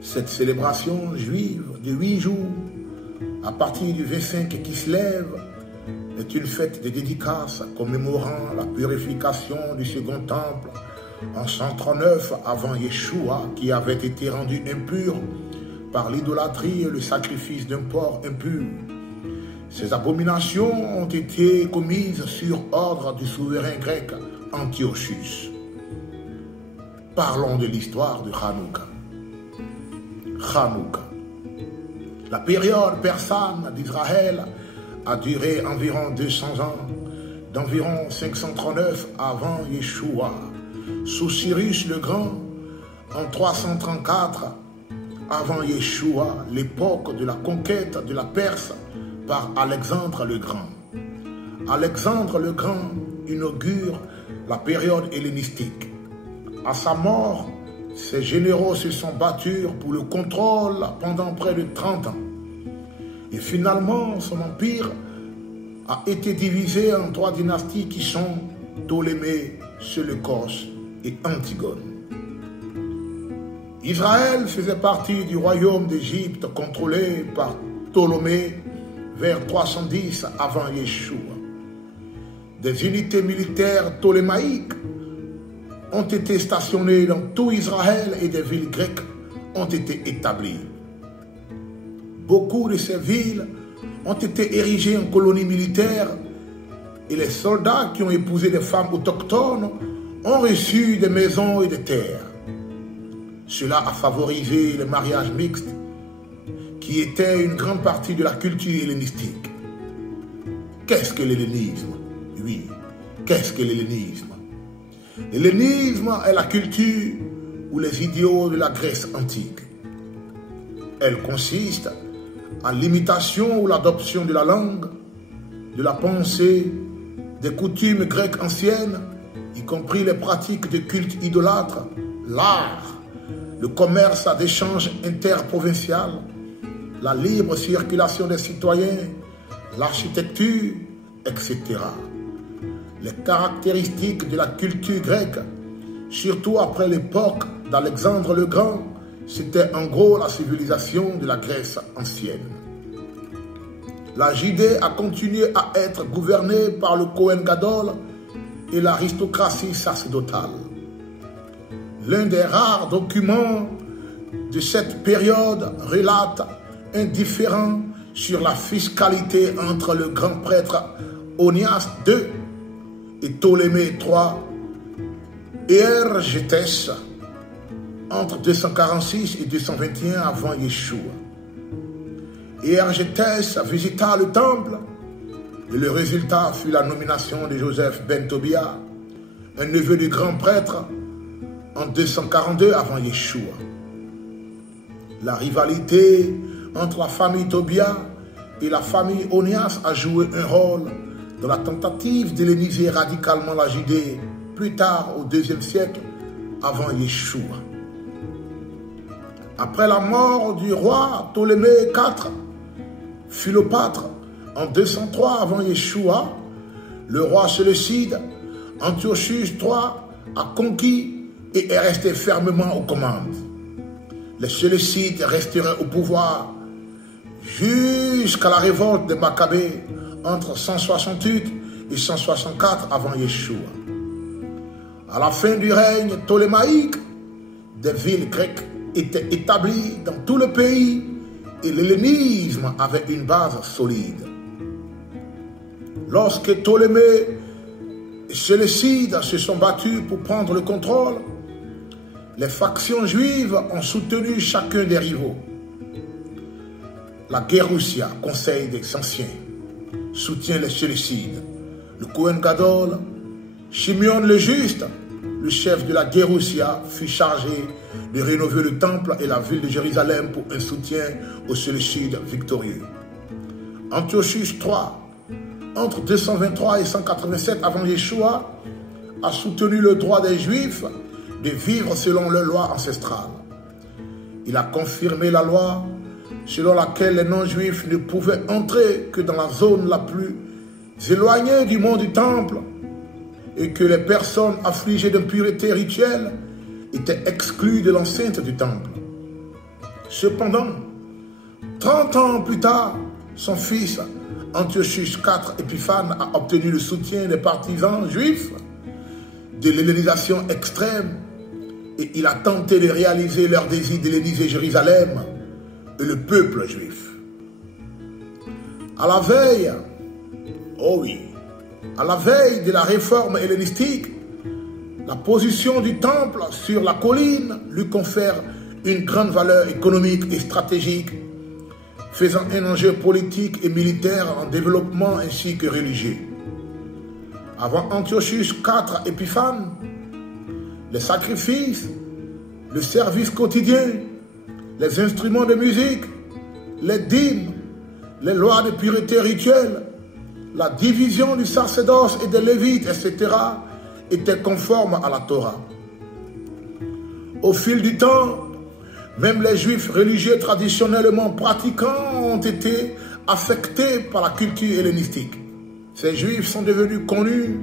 Cette célébration juive de 8 jours, à partir du 25 Kislev, est une fête de dédicace commémorant la purification du second temple en 139 avant Yeshua, qui avait été rendu impur par l'idolâtrie et le sacrifice d'un porc impur. Ces abominations ont été commises sur ordre du souverain grec Antiochus. Parlons de l'histoire de Hanouka. Hanouka. La période persane d'Israël a duré environ 200 ans, d'environ 539 avant Yeshua, sous Cyrus le Grand, en 334 avant Yeshua, l'époque de la conquête de la Perse par Alexandre le Grand. Alexandre le Grand inaugure la période hellénistique. À sa mort, ses généraux se sont battus pour le contrôle pendant près de 30 ans. Et finalement, son empire a été divisé en 3 dynasties qui sont Ptolémée, Séleucos et Antigone. Israël faisait partie du royaume d'Égypte contrôlé par Ptolémée vers 310 avant Yeshua. Des unités militaires ptolémaïques ont été stationnées dans tout Israël et des villes grecques ont été établies. Beaucoup de ces villes ont été érigées en colonies militaires et les soldats qui ont épousé des femmes autochtones ont reçu des maisons et des terres. Cela a favorisé les mariages mixtes qui étaient une grande partie de la culture hellénistique. Qu'est-ce que l'hellénisme? Oui, qu'est-ce que l'hellénisme? L'hellénisme est la culture ou les idéaux de la Grèce antique. Elle consiste en l'imitation ou l'adoption de la langue, de la pensée, des coutumes grecques anciennes, y compris les pratiques de culte idolâtre, l'art, le commerce d'échange interprovincial, la libre circulation des citoyens, l'architecture, etc. Les caractéristiques de la culture grecque, surtout après l'époque d'Alexandre le Grand, c'était en gros la civilisation de la Grèce ancienne. La Judée a continué à être gouvernée par le Kohen Gadol et l'aristocratie sacerdotale. L'un des rares documents de cette période relate un différend sur la fiscalité entre le grand prêtre Onias II et Ptolémée III et Ergétès entre 246 et 221 avant Yeshua. Et Ergétès visita le temple et le résultat fut la nomination de Joseph ben Tobia, un neveu du grand prêtre, en 242 avant Yeshua. La rivalité entre la famille Tobia et la famille Onias a joué un rôle dans la tentative d'helléniser radicalement la Judée plus tard au IIe siècle avant Yeshua. Après la mort du roi Ptolémée IV, Philopâtre, en 203 avant Yeshua, le roi séleucide Antiochus III a conquis et est resté fermement aux commandes. Les Séleucides resteraient au pouvoir jusqu'à la révolte des Maccabées entre 168 et 164 avant Yeshua. À la fin du règne ptolémaïque, des villes grecques étaient établies dans tout le pays et l'hellénisme avait une base solide. Lorsque Ptolémée et Séleucides se sont battus pour prendre le contrôle, les factions juives ont soutenu chacun des rivaux. La Guéroussia, conseil des anciens, soutient les Séleucides. Le Kohen Gadol, Shimeon le Juste, le chef de la Guéroussia, fut chargé de rénover le temple et la ville de Jérusalem pour un soutien aux Séleucides victorieux. Antiochus III, entre 223 et 187 avant Yeshua, a soutenu le droit des Juifs de vivre selon leur loi ancestrale. Il a confirmé la loi selon laquelle les non-juifs ne pouvaient entrer que dans la zone la plus éloignée du mont du temple et que les personnes affligées d'impureté rituelle étaient exclues de l'enceinte du temple. Cependant, 30 ans plus tard, son fils Antiochus IV Épiphane a obtenu le soutien des partisans juifs de l'hellénisation extrême et il a tenté de réaliser leur désir d'helléniser Jérusalem et le peuple juif. À la veille, oh oui, à la veille de la réforme hellénistique, la position du temple sur la colline lui confère une grande valeur économique et stratégique, faisant un enjeu politique et militaire en développement ainsi que religieux. Avant Antiochus IV Épiphane, les sacrifices, le service quotidien, les instruments de musique, les dîmes, les lois de pureté rituelle, la division du sacerdoce et des lévites, etc., étaient conformes à la Torah. Au fil du temps, même les juifs religieux traditionnellement pratiquants ont été affectés par la culture hellénistique. Ces juifs sont devenus connus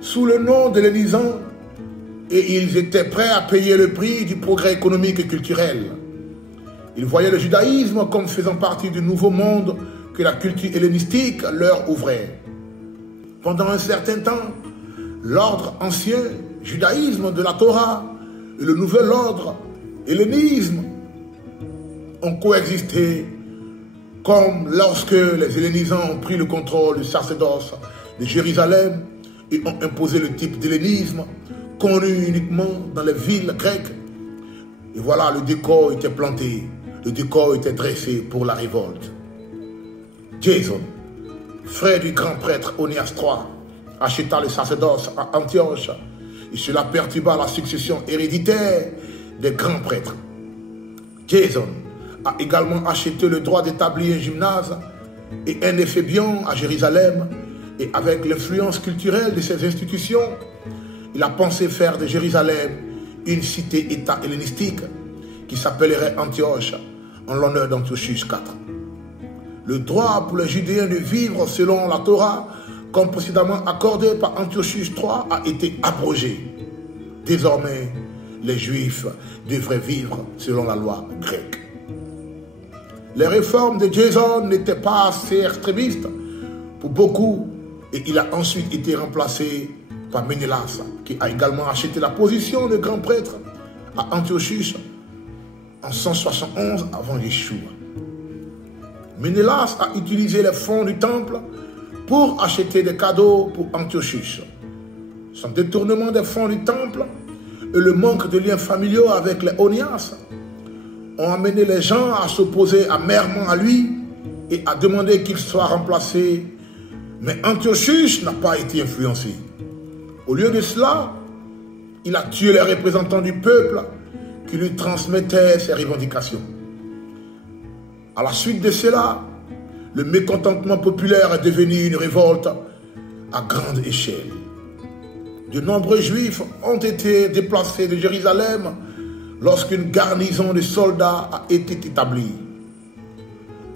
sous le nom d'hellénisants et ils étaient prêts à payer le prix du progrès économique et culturel. Ils voyaient le judaïsme comme faisant partie du nouveau monde que la culture hellénistique leur ouvrait. Pendant un certain temps, l'ordre ancien, judaïsme de la Torah, et le nouvel ordre, hellénisme, ont coexisté comme lorsque les hellénisants ont pris le contrôle du sacerdoce de Jérusalem et ont imposé le type d'hellénisme connu uniquement dans les villes grecques. Et voilà, le décor était planté, le décor était dressé pour la révolte. Jason, frère du grand prêtre Onias III, acheta le sacerdoce à Antioche et cela perturba la succession héréditaire des grands prêtres. Jason a également acheté le droit d'établir un gymnase et un éphébion à Jérusalem et avec l'influence culturelle de ces institutions, il a pensé faire de Jérusalem une cité-État hellénistique qui s'appellerait Antioche en l'honneur d'Antiochus IV. Le droit pour les Judéens de vivre selon la Torah, comme précédemment accordé par Antiochus III, a été abrogé. Désormais, les Juifs devraient vivre selon la loi grecque. Les réformes de Jason n'étaient pas assez extrémistes pour beaucoup et il a ensuite été remplacé par Ménélas, qui a également acheté la position de grand prêtre à Antiochus en 171 avant Yeshua. Ménélas a utilisé les fonds du temple pour acheter des cadeaux pour Antiochus. Son détournement des fonds du temple et le manque de liens familiaux avec les Onias ont amené les gens à s'opposer amèrement à lui et à demander qu'il soit remplacé. Mais Antiochus n'a pas été influencé. Au lieu de cela, il a tué les représentants du peuple qui lui transmettaient ses revendications. À la suite de cela, le mécontentement populaire est devenu une révolte à grande échelle. De nombreux Juifs ont été déplacés de Jérusalem lorsqu'une garnison de soldats a été établie.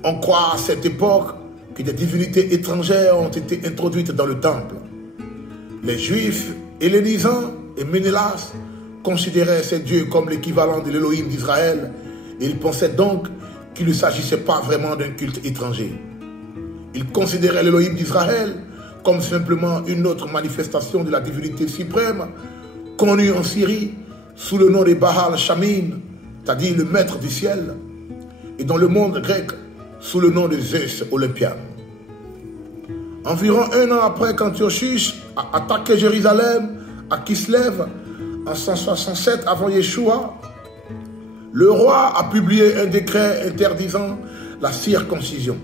On croit à cette époque que des divinités étrangères ont été introduites dans le temple. Les Juifs hellénisants et Ménélas considéraient ces dieux comme l'équivalent de l'Élohim d'Israël et ils pensaient donc qu'il ne s'agissait pas vraiment d'un culte étranger. Ils considéraient l'Élohim d'Israël comme simplement une autre manifestation de la divinité suprême connue en Syrie sous le nom de Baal Shamin, c'est-à-dire le maître du ciel, et dans le monde grec sous le nom de Zeus Olympian. Environ un an après qu'Antiochus a attaqué Jérusalem à Kislev en 167 avant Yeshua, le roi a publié un décret interdisant la circoncision.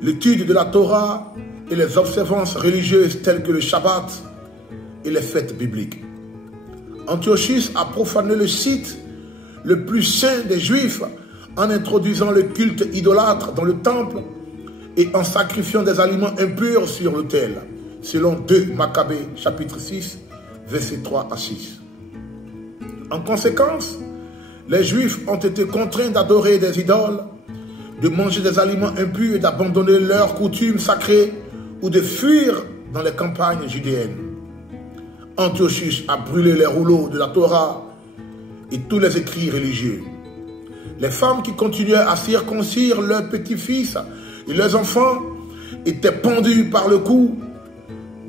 L'étude de la Torah et les observances religieuses telles que le Shabbat et les fêtes bibliques. Antiochus a profané le site le plus saint des Juifs en introduisant le culte idolâtre dans le temple et en sacrifiant des aliments impurs sur l'autel, selon 2 Maccabées, chapitre 6, versets 3 à 6. En conséquence, les Juifs ont été contraints d'adorer des idoles, de manger des aliments impurs et d'abandonner leurs coutumes sacrées ou de fuir dans les campagnes judéennes. Antiochus a brûlé les rouleaux de la Torah et tous les écrits religieux. Les femmes qui continuaient à circoncire leurs petits-fils et leurs enfants étaient pendues par le cou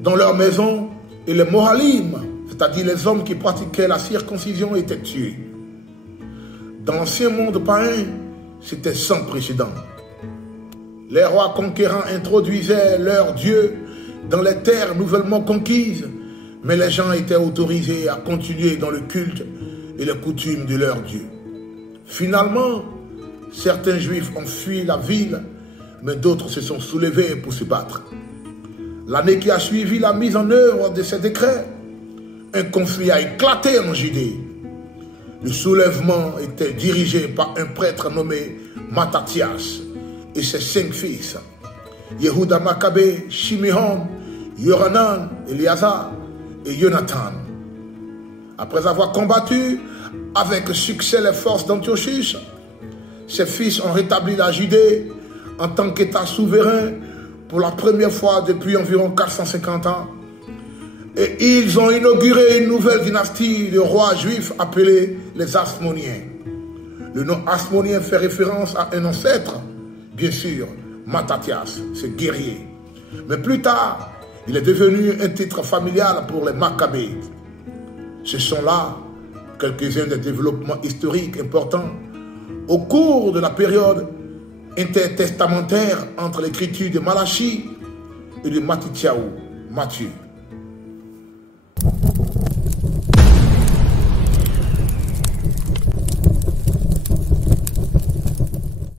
dans leur maison et les mohalim, c'est-à-dire les hommes qui pratiquaient la circoncision, étaient tués. Dans l'ancien monde païen, c'était sans précédent. Les rois conquérants introduisaient leurs dieux dans les terres nouvellement conquises, mais les gens étaient autorisés à continuer dans le culte et les coutumes de leurs dieux. Finalement, certains juifs ont fui la ville, mais d'autres se sont soulevés pour se battre. L'année qui a suivi la mise en œuvre de ces décrets, un conflit a éclaté en Judée. Le soulèvement était dirigé par un prêtre nommé Mattathias et ses 5 fils, Yehuda Maccabée, Shimihon, Yohanan, Eliazar et Jonathan. Après avoir combattu avec succès les forces d'Antiochus, ses fils ont rétabli la Judée en tant qu'État souverain pour la première fois depuis environ 450 ans. Et ils ont inauguré une nouvelle dynastie de rois juifs appelés les Hasmoniens. Le nom Hasmonien fait référence à un ancêtre, bien sûr, Mattathias, ce guerrier. Mais plus tard, il est devenu un titre familial pour les Maccabées. Ce sont là quelques-uns des développements historiques importants au cours de la période intertestamentaire entre l'écriture de Malachie et de Mattityahu, Matthieu.